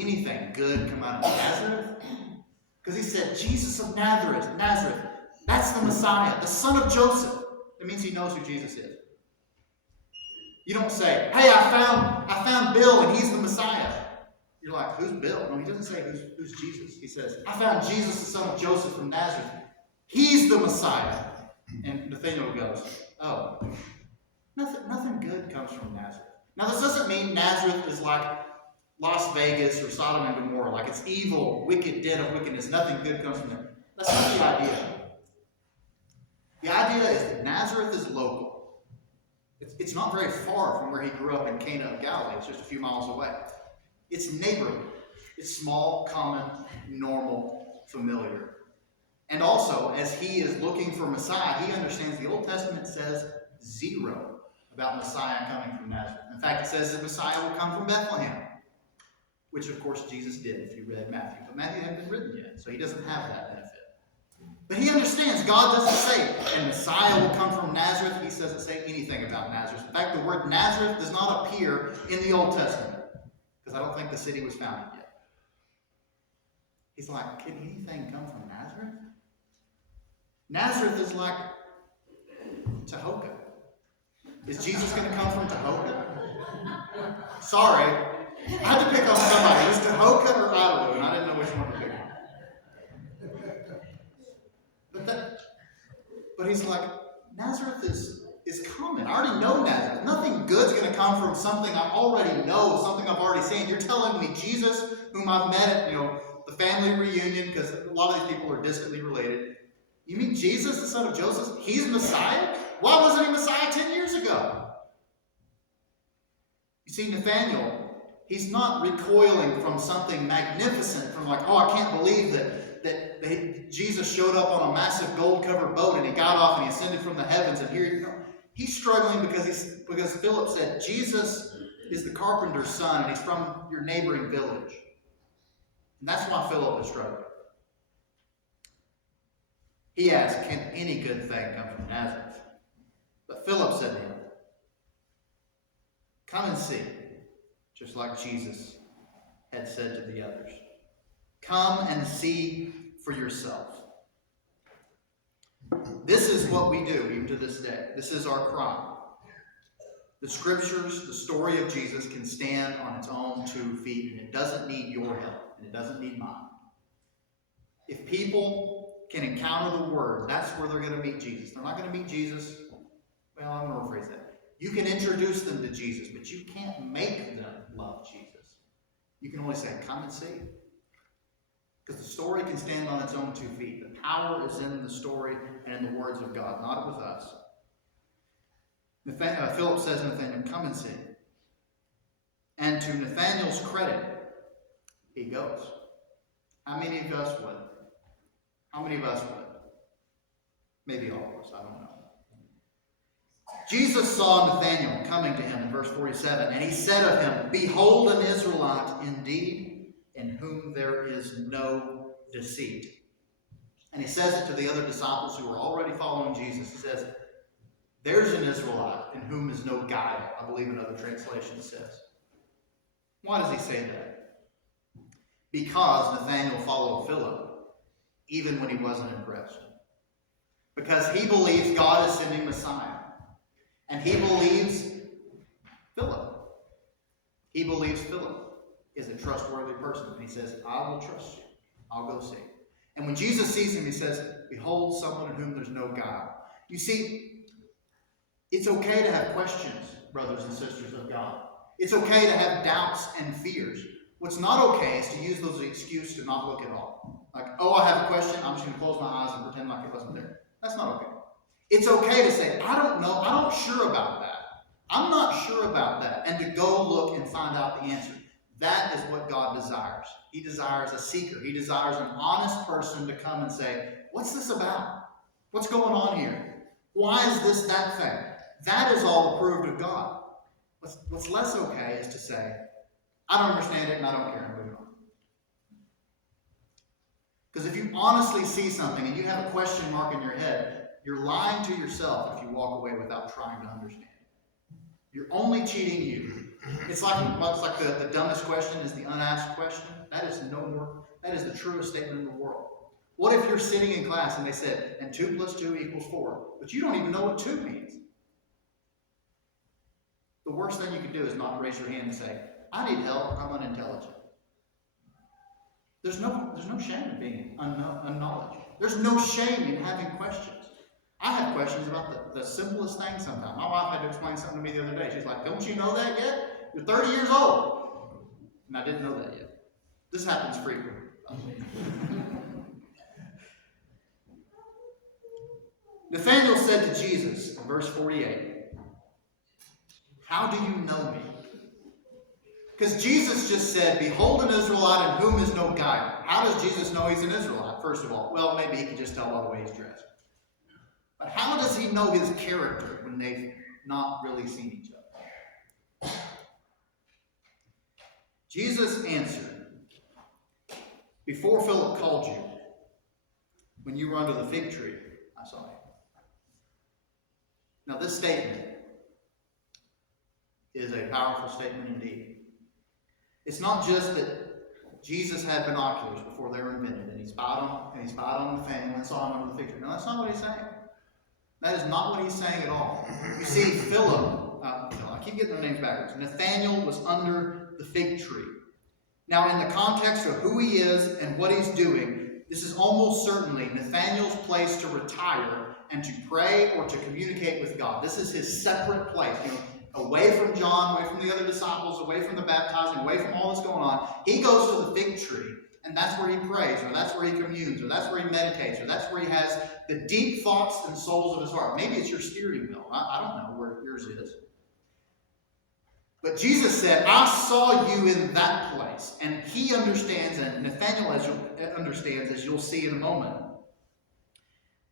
anything good come out of Nazareth? Because he said, Jesus of Nazareth, that's the Messiah, the son of Joseph. That means he knows who Jesus is. You don't say, hey, I found Bill and he's the Messiah. You're like, who's Bill? No, he doesn't say who's Jesus. He says, I found Jesus, the son of Joseph from Nazareth. He's the Messiah. And Nathanael goes, oh, nothing good comes from Nazareth. Now, this doesn't mean Nazareth is like Las Vegas or Sodom and Gomorrah, like it's evil, wicked, den of wickedness. Nothing good comes from there. That's not the idea. The idea is that Nazareth is local. It's not very far from where he grew up in Cana of Galilee. It's just a few miles away. It's neighborhood. It's small, common, normal, familiar. And also, as he is looking for Messiah, he understands the Old Testament says zero about Messiah coming from Nazareth. In fact, it says that Messiah will come from Bethlehem, which of course Jesus did if you read Matthew. But Matthew hadn't been written yet, so he doesn't have that benefit. But he understands God doesn't say, and Messiah will come from Nazareth. He doesn't say anything about Nazareth. In fact, the word Nazareth does not appear in the Old Testament, because I don't think the city was founded yet. He's like, can anything come from Nazareth? Nazareth is like Tahoka. Is Jesus going to come from Tahoka? Sorry. I had to pick on somebody. Is Tahoka or Ottawa? And I didn't know which one to pick on. But he's like, Nazareth is common. I already know Nazareth. Nothing good's going to come from something I already know, something I've already seen. You're telling me Jesus, whom I've met at the family reunion, because a lot of these people are distantly related. You mean Jesus, the son of Joseph? He's Messiah? Why wasn't he Messiah 10 years ago? You see, Nathanael, he's not recoiling from something magnificent, from like, oh, I can't believe that Jesus showed up on a massive gold-covered boat and he got off and he ascended from the heavens. And here, he's struggling because Philip said, Jesus is the carpenter's son and he's from your neighboring village. And that's why Philip is struggling. He asked, can any good thing come from Nazareth? But Philip said to him, come and see, just like Jesus had said to the others. Come and see for yourself. This is what we do even to this day. This is our cry. The scriptures, the story of Jesus can stand on its own 2 feet, and it doesn't need your help, and it doesn't need mine. If people can encounter the Word, that's where they're going to meet Jesus. They're not going to meet Jesus. Well, I'm going to rephrase that. You can introduce them to Jesus, but you can't make them love Jesus. You can only say, come and see. Because the story can stand on its own 2 feet. The power is in the story and in the words of God, not with us. Philip says to Nathanael, come and see. And to Nathanael's credit, he goes. How many of us would? How many of us would? Maybe all of us, I don't know. Jesus saw Nathanael coming to him in verse 47, and he said of him, behold an Israelite indeed, in whom there is no deceit. And he says it to the other disciples who are already following Jesus. He says, there's an Israelite in whom is no guile, I believe another translation says. Why does he say that? Because Nathanael followed Philip, even when he wasn't impressed. Because he believes God is sending Messiah. And he believes Philip. He believes Philip is a trustworthy person. And he says, I will trust you. I'll go see. And when Jesus sees him, he says, behold someone in whom there's no guile. You see, it's okay to have questions, brothers and sisters of God. It's okay to have doubts and fears. What's not okay is to use those as an excuse to not look at all. Like, oh, I have a question. I'm just going to close my eyes and pretend like it wasn't there. That's not okay. It's okay to say, I don't know. I'm not sure about that. I'm not sure about that. And to go look and find out the answer. That is what God desires. He desires a seeker. He desires an honest person to come and say, what's this about? What's going on here? Why is this that thing? That is all approved of God. What's less okay is to say, I don't understand it and I don't care. I'm moving on. Because if you honestly see something and you have a question mark in your head, you're lying to yourself if you walk away without trying to understand. You're only cheating you. It's like the dumbest question is the unasked question. That is the truest statement in the world. What if you're sitting in class and they said, and 2 + 2 = 4, but you don't even know what 2 means? The worst thing you can do is not raise your hand and say, I need help, I'm unintelligent. There's no shame in being unknowledge. There's no shame in having questions. I have questions about the simplest things sometimes. My wife had to explain something to me the other day. She's like, don't you know that yet? You're 30 years old. And I didn't know that yet. This happens frequently. Nathanael said to Jesus, in verse 48, how do you know me? Because Jesus just said, behold an Israelite in whom is no guile. How does Jesus know he's an Israelite, first of all? Well, maybe he can just tell by the way he's dressed. But how does he know his character when they've not really seen each other? Jesus answered, before Philip called you, when you were under the fig tree, I saw you. Now this statement is a powerful statement indeed. It's not just that Jesus had binoculars before they were invented, and he spied on Nathanael and saw him under the fig tree. No, that's not what he's saying. That is not what he's saying at all. You see, Philip, I keep getting their names backwards. Nathanael was under the fig tree. Now, in the context of who he is and what he's doing, this is almost certainly Nathanael's place to retire and to pray or to communicate with God. This is his separate place, away from John, away from the other disciples, away from the baptizing, away from all that's going on. He goes to the fig tree, and that's where he prays, or that's where he communes, or that's where he meditates, or that's where he has the deep thoughts and souls of his heart. Maybe it's your steering wheel. I don't know where yours is. But Jesus said, I saw you in that place. And he understands, and Nathanael understands, as you'll see in a moment,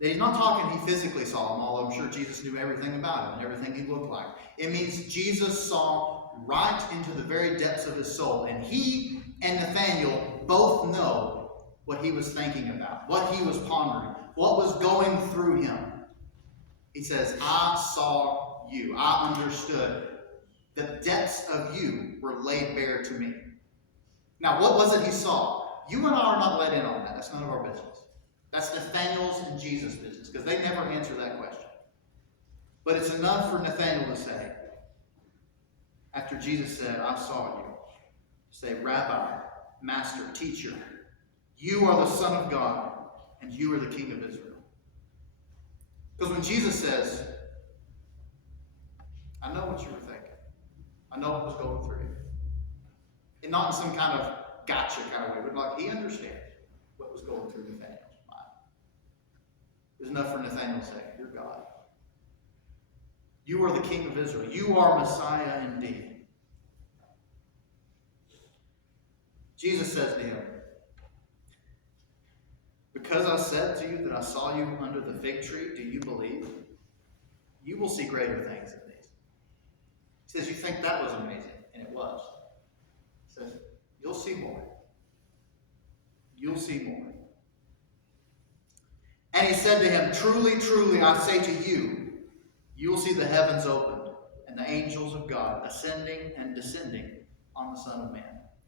that he's not talking he physically saw him, although I'm sure Jesus knew everything about him and everything he looked like. It means Jesus saw right into the very depths of his soul. And he and Nathanael both know what he was thinking about, what he was pondering, what was going through him. He says, I saw you. I understood. The depths of you were laid bare to me. Now, what was it he saw? You and I are not let in on that. That's none of our business. That's Nathanael's and Jesus' business, because they never answer that question. But it's enough for Nathanael to say, after Jesus said, I saw you, say, Rabbi, Master, Teacher, you are the Son of God, and you are the King of Israel. Because when Jesus says, I know what you were thinking. I know what was going through you. And not in some kind of gotcha kind of way, but like he understands what was going through Nathanael's mind. There's enough for Nathanael to say, you're God. You are the King of Israel. You are Messiah indeed. Jesus says to him, because I said to you that I saw you under the fig tree, do you believe? You will see greater things than these. He says, you think that was amazing? And it was. He says, you'll see more. You'll see more. And he said to him, truly, truly, I say to you, you will see the heavens opened and the angels of God ascending and descending on the Son of Man.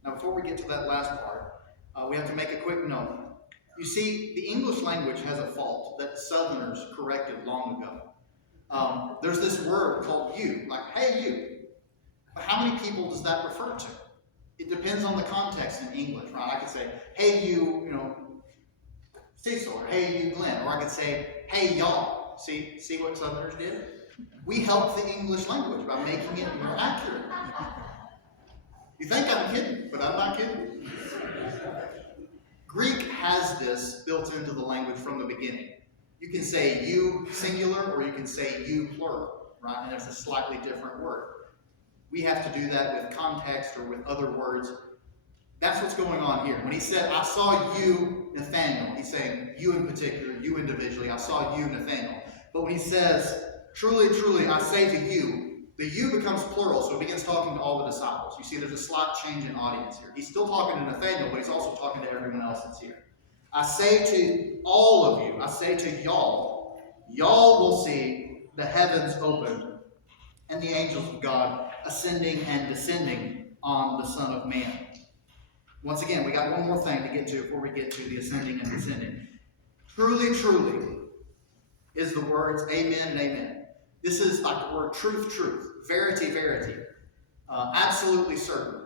Now, before we get to that last part, we have to make a quick note. You see, the English language has a fault that Southerners corrected long ago. There's this word called you, like, hey, you. But how many people does that refer to? It depends on the context in English, right? I could say, hey, you Cecil, or hey, you, Glenn. Or I could say, hey, y'all. See what Southerners did? We help the English language by making it more accurate. You think I'm kidding, but I'm not kidding. Greek has this built into the language from the beginning. You can say you singular, or you can say you plural, right? And there's a slightly different word. We have to do that with context or with other words. That's what's going on here. When he said, I saw you, Nathanael, he's saying you in particular, you individually, I saw you, Nathanael. But when he says, truly, truly, I say to you, the you becomes plural, so it begins talking to all the disciples. You see, there's a slight change in audience here. He's still talking to Nathanael, but he's also talking to everyone else that's here. I say to all of you, I say to y'all will see the heavens opened and the angels of God ascending and descending on the Son of Man. Once again, we got one more thing to get to before we get to the ascending and descending. Truly, truly is the words amen and amen. This is like the word truth, truth, verity, verity, absolutely certain.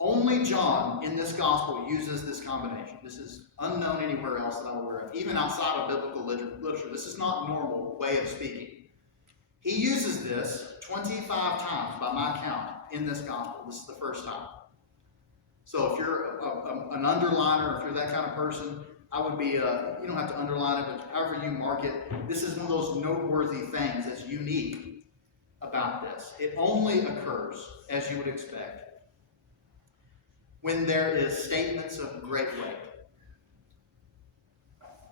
Only John in this gospel uses this combination. This is unknown anywhere else that I'm aware of, even outside of biblical literature. This is not normal way of speaking. He uses this 25 times by my count in this gospel. This is the first time. So if you're an underliner, if you're that kind of person, I would be, you don't have to underline it, but however you mark it, this is one of those noteworthy things that's unique about this. It only occurs, as you would expect, when there is statements of great weight.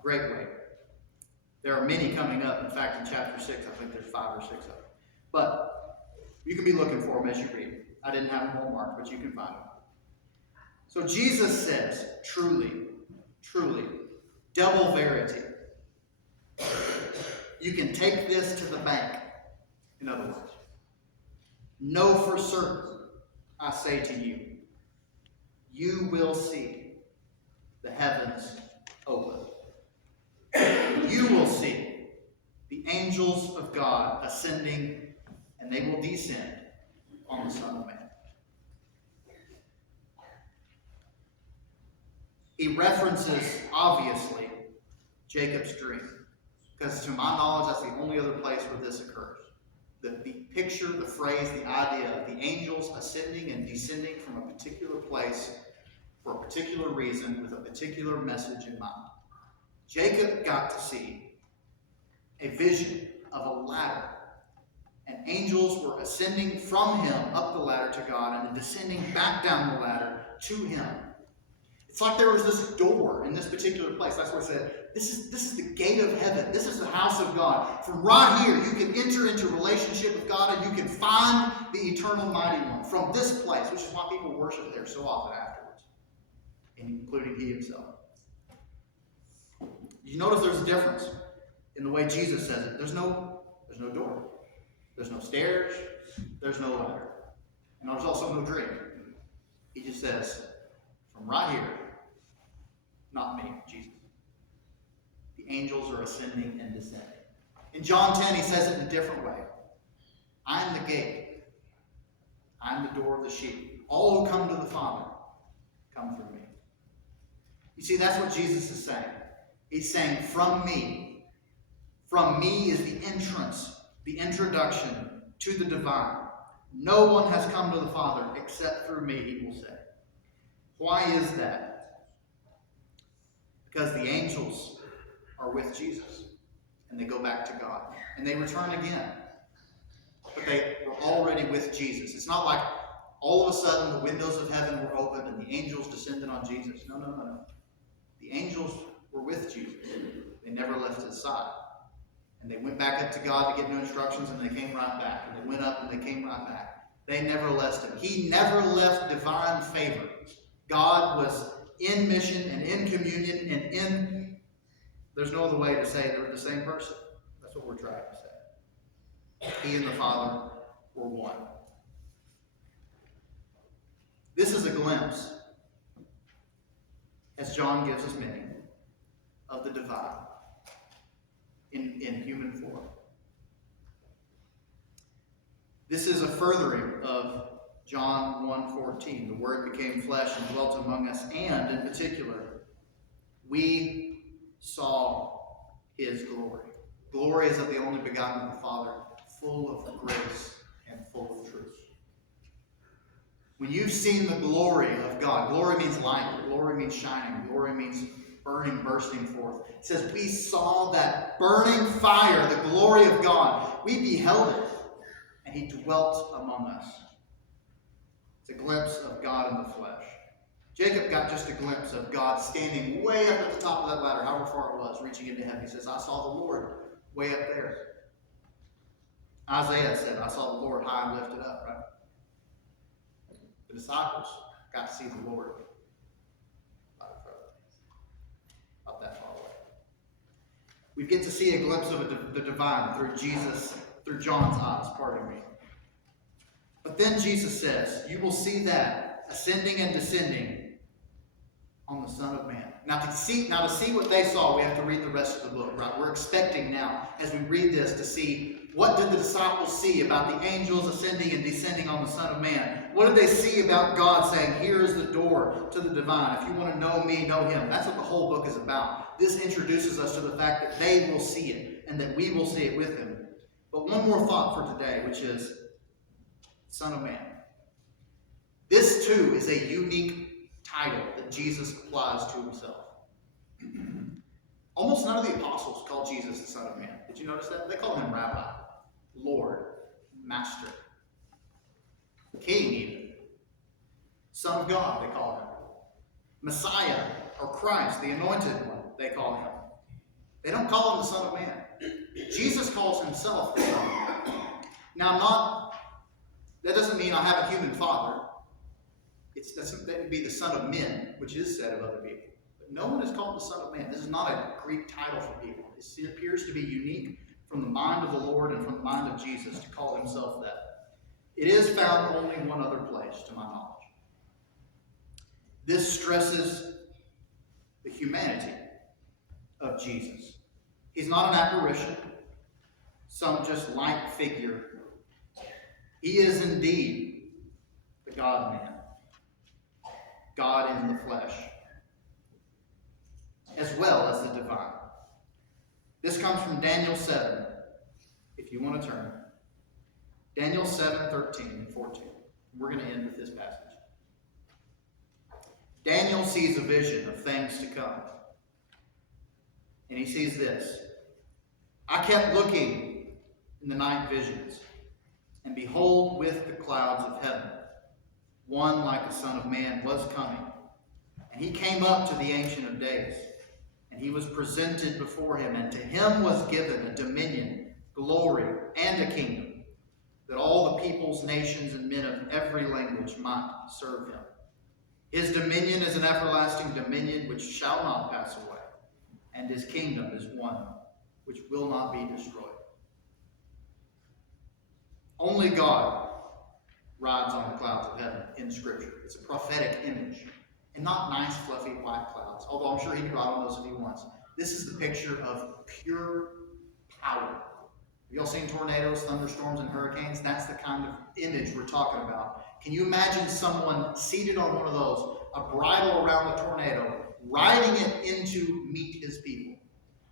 Great weight. There are many coming up. In fact, in chapter 6, I think there's 5 or 6 of them. But you can be looking for them as you read. I didn't have them all marked, but you can find them. So Jesus says, truly, truly, double verity. You can take this to the bank, in other words. Know for certain, I say to you, you will see the heavens open. You will see the angels of God ascending, and they will descend on the Son of Man. He references, obviously, Jacob's dream, because to my knowledge, that's the only other place where this occurs. The picture, the phrase, the idea of the angels ascending and descending from a particular place for a particular reason with a particular message in mind. Jacob got to see a vision of a ladder, and angels were ascending from him up the ladder to God and then descending back down the ladder to him. It's like there was this door in this particular place. That's what it said. This is the gate of heaven. This is the house of God. From right here, you can enter into relationship with God and you can find the eternal mighty one from this place, which is why people worship there so often afterwards, including he himself. You notice there's a difference in the way Jesus says it. There's no door. There's no stairs. There's no ladder. And there's also no dream. He just says, from right here, not me, Jesus. The angels are ascending and descending. In John 10, he says it in a different way. I am the gate. I am the door of the sheep. All who come to the Father come through me. You see, that's what Jesus is saying. He's saying, from me. From me is the entrance, the introduction to the divine. No one has come to the Father except through me, he will say. Why is that? Because the angels are with Jesus, and they go back to God, and they return again. But they were already with Jesus. It's not like all of a sudden the windows of heaven were opened and the angels descended on Jesus. No. The angels were with Jesus. They never left his side. And they went back up to God to get new instructions, and they came right back. And they went up, and they came right back. They never left him. He never left divine favor. God was in mission and in communion and in... There's no other way to say they're the same person. That's what we're trying to say. He and the Father were one. This is a glimpse, as John gives us many, of the divine in human form. This is a furthering of John 1:14. The Word became flesh and dwelt among us, and in particular, we saw his glory. Glory is of the only begotten of the Father, full of grace and full of truth. When you've seen the glory of God, glory means light, glory means shining, glory means burning, bursting forth. It says we saw that burning fire, the glory of God. We beheld it, and he dwelt among us. It's a glimpse of God in the flesh. Jacob got just a glimpse of God standing way up at the top of that ladder, however far it was, reaching into heaven. He says, I saw the Lord way up there. Isaiah said, I saw the Lord high and lifted up, right? The disciples got to see the Lord not that far away. We get to see a glimpse of the divine through Jesus, through John's eyes, pardon me. But then Jesus says, you will see that ascending and descending on the Son of Man. Now to see what they saw, we have to read the rest of the book, right? We're expecting now, as we read this, to see what did the disciples see about the angels ascending and descending on the Son of Man. What did they see about God saying, here is the door to the divine. If you want to know me, know him. That's what the whole book is about. This introduces us to the fact that they will see it and that we will see it with him. But one more thought for today, which is Son of Man. This too is a unique title that Jesus applies to himself. Almost none of the apostles call Jesus the Son of Man. Did you notice that? They call him Rabbi, Lord, Master, King even. Son of God, they call him. Messiah, or Christ, the Anointed One, they call him. They don't call him the Son of Man. Jesus calls himself the Son. Now, that doesn't mean I have a human father. That would be the Son of Men, which is said of other people. But no one is called the Son of Man. This is not a Greek title for people. It appears to be unique from the mind of the Lord and from the mind of Jesus to call himself that. It is found only in one other place, to my knowledge. This stresses the humanity of Jesus. He's not an apparition, some just light figure. He is indeed the God-man. God in the flesh, as well as the divine. This comes from Daniel 7, if you want to turn. Daniel 7, 13 and 14. We're going to end with this passage. Daniel sees a vision of things to come. And he sees this. I kept looking in the night visions, and behold, with the clouds of heaven, one like a Son of Man was coming. And he came up to the Ancient of Days, and he was presented before him, and to him was given a dominion, glory, and a kingdom, that all the peoples, nations, and men of every language might serve him. His dominion is an everlasting dominion which shall not pass away, and his kingdom is one which will not be destroyed. Only God rides on the clouds of heaven in Scripture. It's a prophetic image, and not nice, fluffy, white clouds, although I'm sure he can ride on those if he wants. This is the picture of pure power. Have you all seen tornadoes, thunderstorms, and hurricanes? That's the kind of image we're talking about. Can you imagine someone seated on one of those, a bridle around the tornado, riding it in to meet his people?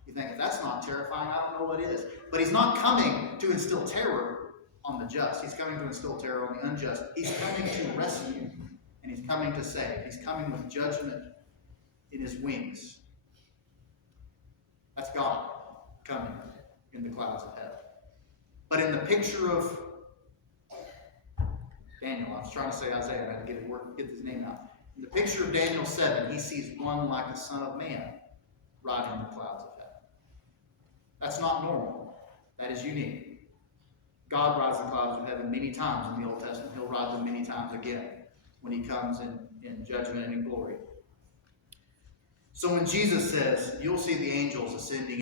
You think, if that's not terrifying, I don't know what is. But he's not coming to instill terror on the just. He's coming to instill terror on the unjust. He's coming to rescue, and he's coming to save. He's coming with judgment in his wings. That's God coming in the clouds of heaven. But in the picture of Daniel, I was trying to say Isaiah, I had to get his name out. In the picture of Daniel 7, he sees one like a Son of Man riding the clouds of heaven. That's not normal. That is unique. God rides the clouds of heaven many times in the Old Testament. He'll ride them many times again when he comes in judgment and in glory. So when Jesus says, you'll see the angels ascending